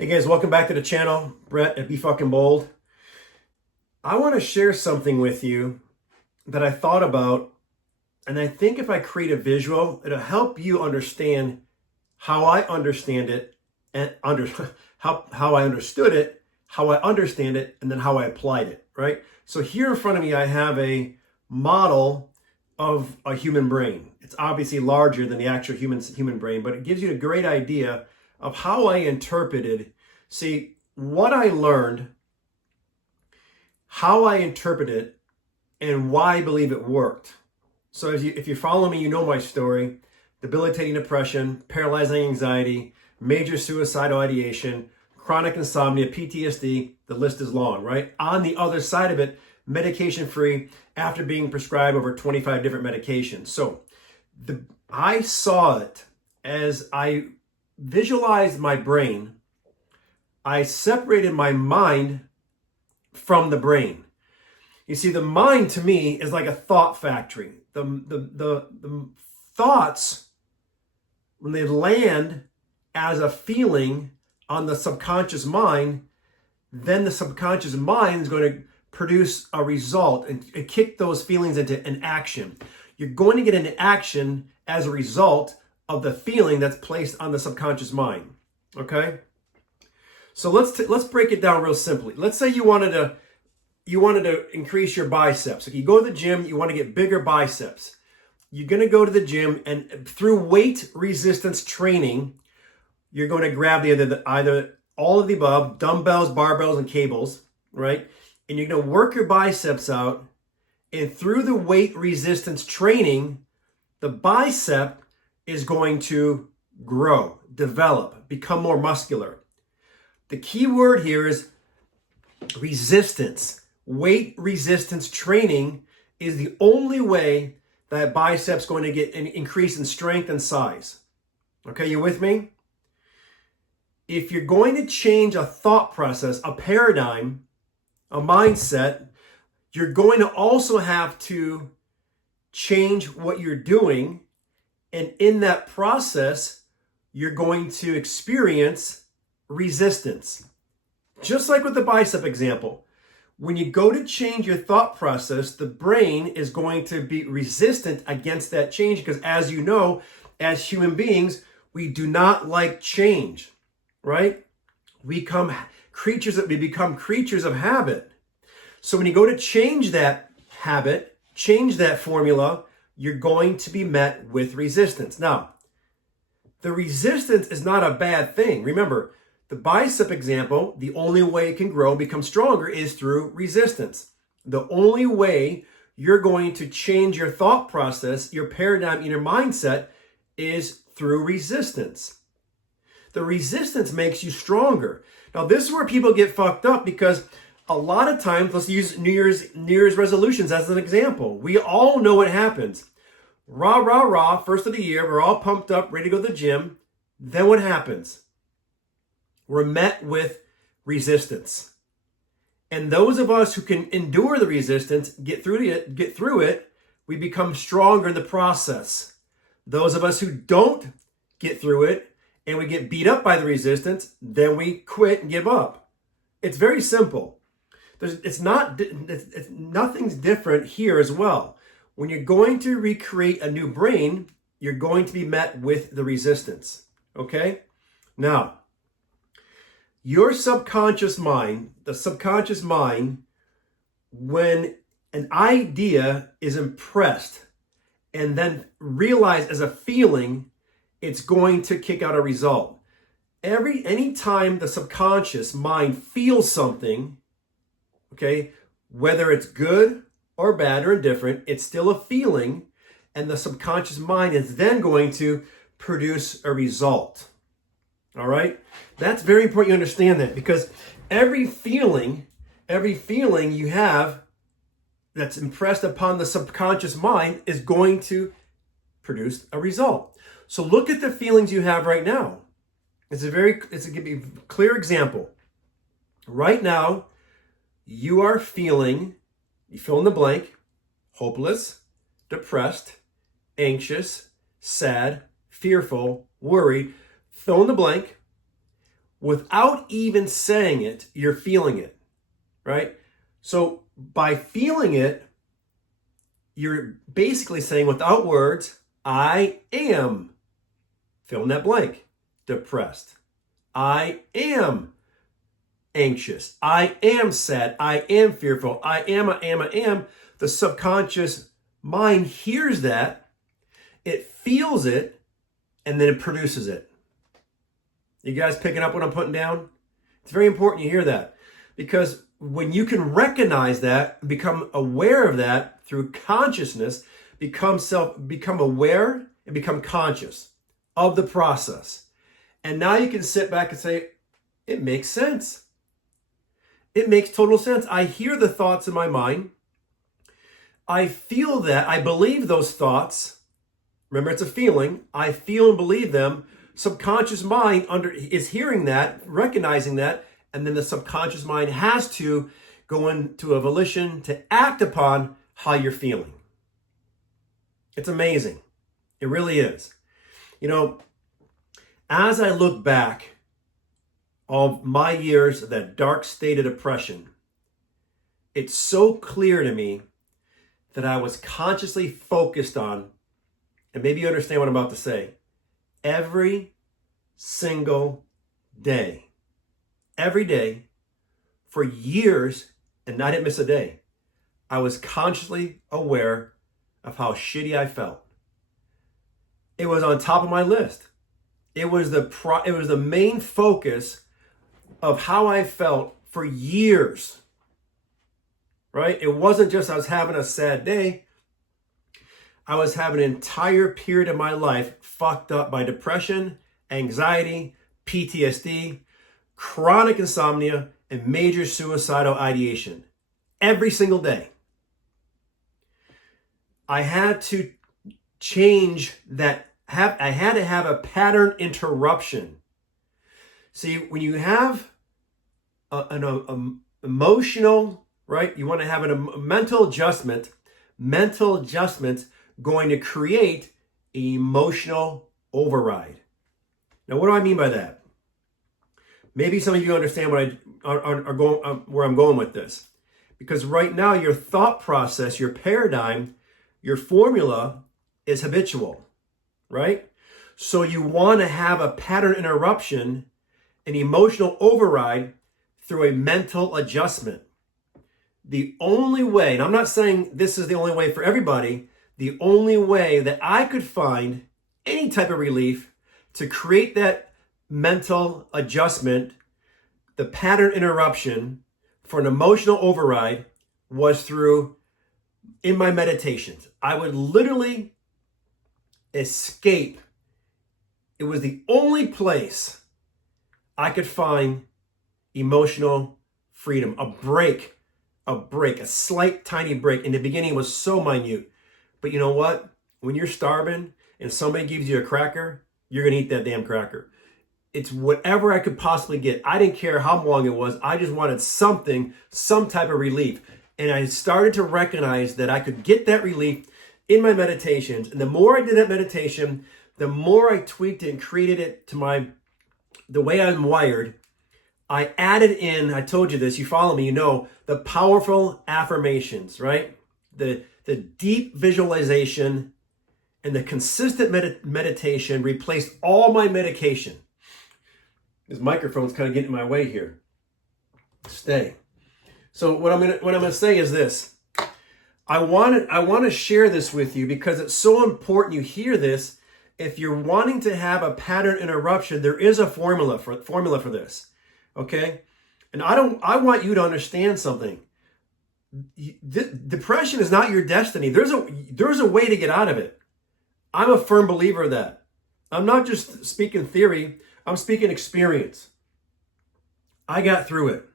Hey guys, welcome back to the channel. Brett at Be Fucking Bold. I want to share something with you that I thought about, and I think if I create a visual, it'll help you understand how I understand it and how I understood it, how I understand it, and then how I applied it, right? So here in front of me, I have a model of a human brain. It's obviously larger than the actual human brain, but it gives you a great idea of how I interpreted, see, what I learned, how I interpreted it, and why I believe it worked. So if you follow me, you know my story: debilitating depression, paralyzing anxiety, major suicidal ideation, chronic insomnia, PTSD, the list is long, right? On the other side of it, medication-free after being prescribed over 25 different medications. So I saw it as I visualized my brain. I separated my mind from the brain. You see, the mind to me is like a thought factory. The thoughts, when they land as a feeling on the subconscious mind, then the subconscious mind is going to produce a result and kick those feelings into an action. You're going to get an action as a result of the feeling that's placed on the subconscious mind. Okay? So let's break it down real simply. Let's say you wanted to increase your biceps. If you go to the gym, you want to get bigger biceps. You're going to go to the gym, and through weight resistance training, you're going to grab either all of the above, dumbbells, barbells, and cables, right? And you're going to work your biceps out, and through the weight resistance training, the bicep is going to grow, develop, become more muscular. The key word here is resistance. Weight resistance training is the only way that bicep's going to get an increase in strength and size. Okay, you with me? If you're going to change a thought process, a paradigm, a mindset, you're going to also have to change what you're doing. And in that process, you're going to experience resistance. Just like with the bicep example, when you go to change your thought process, the brain is going to be resistant against that change because, as you know, as human beings, we do not like change, right? We become creatures of habit. So when you go to change that habit, change that formula, you're going to be met with resistance. Now, the resistance is not a bad thing. Remember, the bicep example, the only way it can grow, become stronger, is through resistance. The only way you're going to change your thought process, your paradigm, your mindset is through resistance. The resistance makes you stronger. Now, this is where people get fucked up because a lot of times, let's use New Year's resolutions as an example. We all know what happens. Rah, rah, rah, first of the year, we're all pumped up, ready to go to the gym. Then what happens? We're met with resistance. And those of us who can endure the resistance, get through it, we become stronger in the process. Those of us who don't get through it and we get beat up by the resistance, then we quit and give up. It's very simple. Nothing's different here as well. When you're going to recreate a new brain, you're going to be met with the resistance. Okay? Now, your subconscious mind, the subconscious mind, when an idea is impressed and then realized as a feeling, it's going to kick out a result. Anytime the subconscious mind feels something, okay, whether it's good or bad or indifferent, it's still a feeling, and the subconscious mind is then going to produce a result. All right? That's very important you understand that, because every feeling you have that's impressed upon the subconscious mind is going to produce a result. So look at the feelings you have right now. It's a clear example. Right now, you are feeling, you fill in the blank, hopeless, depressed, anxious, sad, fearful, worried, fill in the blank. without even saying it, you're feeling it, right? So by feeling it, you're basically saying without words, I am, fill in that blank, depressed. I am anxious. I am sad. I am fearful. I am. The subconscious mind hears that, it feels it, and then it produces it. You guys picking up what I'm putting down? It's very important you hear that, because when you can recognize that, become aware of that through consciousness, become aware and become conscious of the process. And now you can sit back and say, it makes sense. It makes total sense. I hear the thoughts in my mind. I feel that. I believe those thoughts. Remember, it's a feeling. I feel and believe them. Subconscious mind is hearing that, recognizing that, and then the subconscious mind has to go into a volition to act upon how you're feeling. It's amazing. It really is. You know, as I look back all my years of that dark state of depression, it's so clear to me that I was consciously focused on, and maybe you understand what I'm about to say, every single day. Every day for years, and I didn't miss a day. I was consciously aware of how shitty I felt. It was on top of my list. It was the main focus of how I felt for years. Right? It wasn't just I was having a sad day. I was having an entire period of my life fucked up by depression, anxiety, PTSD, chronic insomnia, and major suicidal ideation. Every single day. I had to change that. I had to have a pattern interruption. See, when you have an emotional, right? You want to have a mental adjustment. Mental adjustments going to create an emotional override. Now, what do I mean by that? Maybe some of you understand where I'm going with this. Because right now, your thought process, your paradigm, your formula is habitual, right? So you want to have a pattern interruption, an emotional override through a mental adjustment. The only way, and I'm not saying this is the only way for everybody, the only way that I could find any type of relief to create that mental adjustment, the pattern interruption for an emotional override, was through in my meditations. I would literally escape. It was the only place I could find emotional freedom, a break, a slight tiny break. In the beginning, it was so minute. But you know what? When you're starving and somebody gives you a cracker, you're going to eat that damn cracker. It's whatever I could possibly get. I didn't care how long it was. I just wanted something, some type of relief. And I started to recognize that I could get that relief in my meditations. And the more I did that meditation, the more I tweaked it and created it to the way I'm wired. I added in, I told you this, you follow me, you know, the powerful affirmations, right? The deep visualization and the consistent meditation replaced all my medication. This microphone's kind of getting in my way here. Stay. So what I'm gonna say is this. I want to share this with you because it's so important you hear this. If you're wanting to have a pattern interruption, there is a formula for this. Okay? And I want you to understand something. Depression is not your destiny. There's a way to get out of it. I'm a firm believer of that. I'm not just speaking theory, I'm speaking experience. I got through it.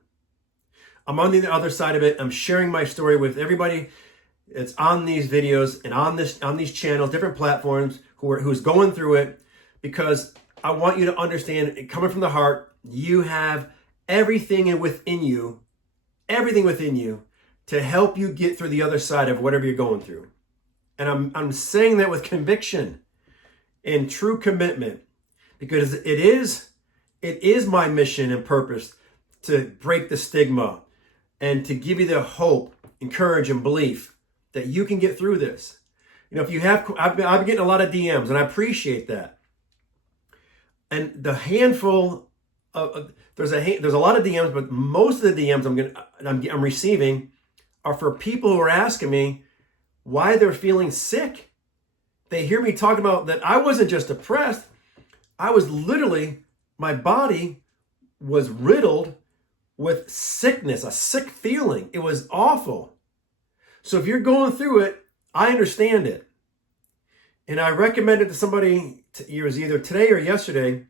I'm on the other side of it. I'm sharing my story with everybody that's on these videos and on these channels, different platforms, who's going through it, because I want you to understand, coming from the heart, you have everything within you to help you get through the other side of whatever you're going through. And I'm saying that with conviction and true commitment, because it It is my mission and purpose to break the stigma and to give you the hope, courage, and belief that you can get through this. You know, if you have, I've been getting a lot of DMs, and I appreciate that. And the handful of there's a lot of DMs, but most of the DMs I'm receiving are for people who are asking me why they're feeling sick. They hear me talking about that I wasn't just depressed. I was literally, my body was riddled with sickness, a sick feeling. It was awful. So if you're going through it, I understand it. And I recommended to somebody, it was either today or yesterday,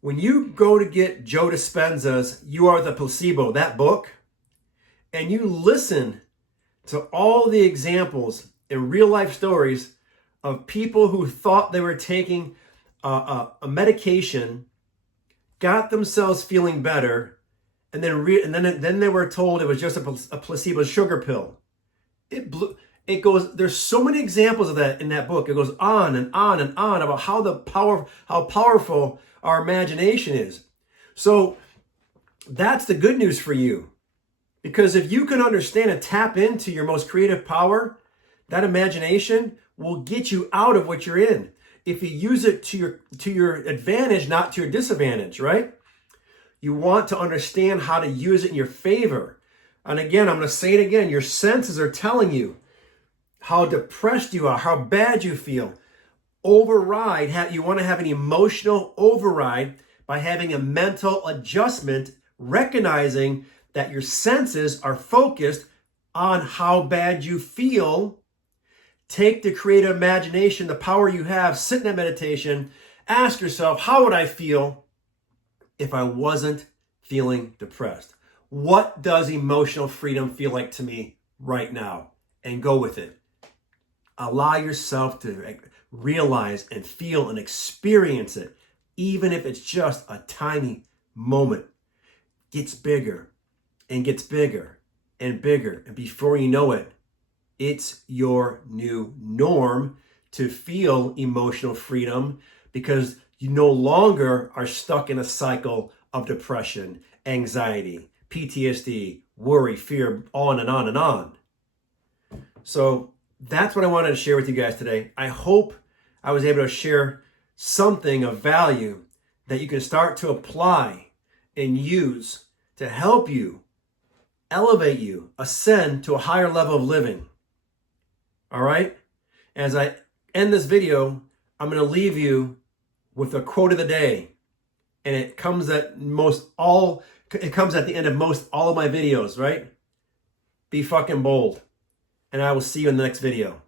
when you go to get Joe Dispenza's You Are the Placebo, that book, and you listen to all the examples and real life stories of people who thought they were taking a medication, got themselves feeling better, and then they were told it was just a placebo sugar pill. It goes. There's so many examples of that in that book. It goes on and on and on about how powerful our imagination is. So that's the good news for you, because if you can understand and tap into your most creative power, that imagination will get you out of what you're in. If you use it to your advantage, not to your disadvantage, right? You want to understand how to use it in your favor. And again, I'm going to say it again. Your senses are telling you how depressed you are, how bad you feel. You want to have an emotional override by having a mental adjustment, recognizing that your senses are focused on how bad you feel. Take the creative imagination, the power you have, sit in that meditation, ask yourself, how would I feel if I wasn't feeling depressed? What does emotional freedom feel like to me right now? And go with it. Allow yourself to realize and feel and experience it, even if it's just a tiny moment. Gets bigger and gets bigger and bigger. And before you know it, it's your new norm to feel emotional freedom, because you no longer are stuck in a cycle of depression, anxiety, PTSD, worry, fear, on and on and on. So that's what I wanted to share with you guys today. I hope I was able to share something of value that you can start to apply and use to help you elevate you, ascend to a higher level of living. All right? As I end this video, I'm going to leave you with a quote of the day. And it comes at the end of most all of my videos, right? Be fucking bold. And I will see you in the next video.